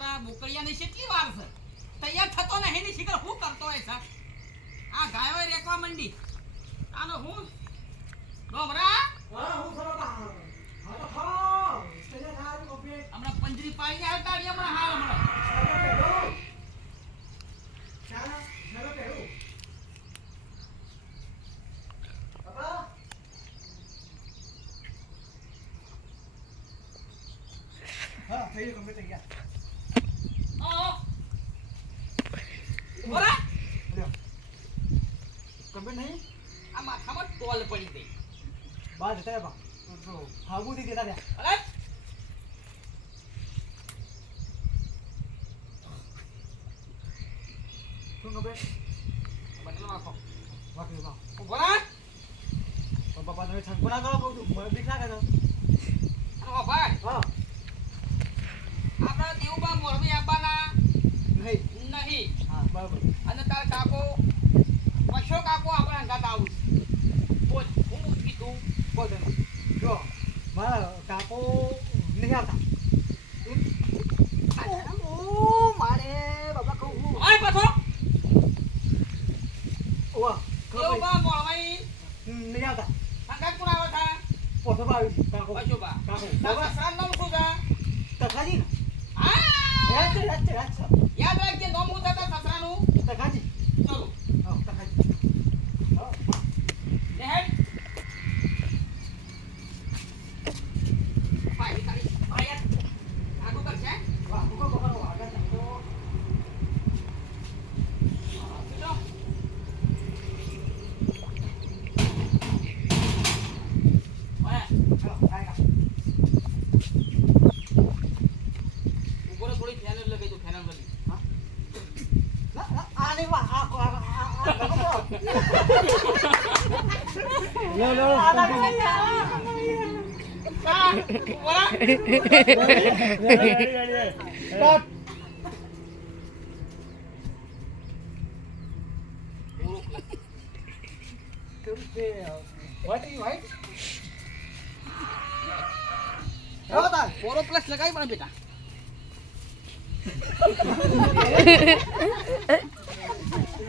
કરા બોકડિયાની કેટલી વાર છે તૈયાર થતો નહીં ની શિખર હું કરતો હોય છે આ ગાયો રેકવા મંડી આનો હું ડોબરા હા હું સરોબા હા તો ખાઓ તેને ખાવ કોપી હમણાં પંજરી પાડીને આવતા રહી હમણાં હાલ હમણાં ચાલો ચાલો પહેરું બાબા હા થઈ ગયું કમ્પ્લીટ થઈ ગયા બોલા કમ્પ્લીટ નહીં આ માથામાં ટોલ પડી ગઈ બાદ જતા બા તો હાગુ દી દેતા રહ્યા અરે શું કમ્પ્લીટ બટલો રાખો વાકી બા બોલા તો બાબા તમે છંકોના કરો કહું મને બીક લાગે તો ઓ ભાઈ હા આપણા દેવબા મોરબી આવવાના નહીં નહીં હા બરાબર અને તાર કાકો પશો કાકો આપણે અંગાત આવું બોલ હું કીધું બોલ તમે જો મારા કાકો નહીં આવતા ઓ મારે બાબા કહું આય પાછો ઓવા દેવબા મોરબી નહીં આવતા અંગાત કોણ આવે છે પોતો આવી કાકો પશો બા કાકો તારા સાર નામ શું છે તખાજી ને હા રાત યાદ રાખજે નોમ હું થતા સસરાનું તખાજી ચલો હા તખાજી હા લેહેડ ભાઈ તારી ભાઈ આગળ કરશે વાહ કોકો કોકો આગળ તો ચલો ઓય ચલો આયા ઉપર થોડી ફેન લગાઈ દો ફેન લગાઈ હા આ નહીં વાહ આ લો લો કા બોલા stop What are you white? પોરો પ્લસ લગાવી પણ બેટા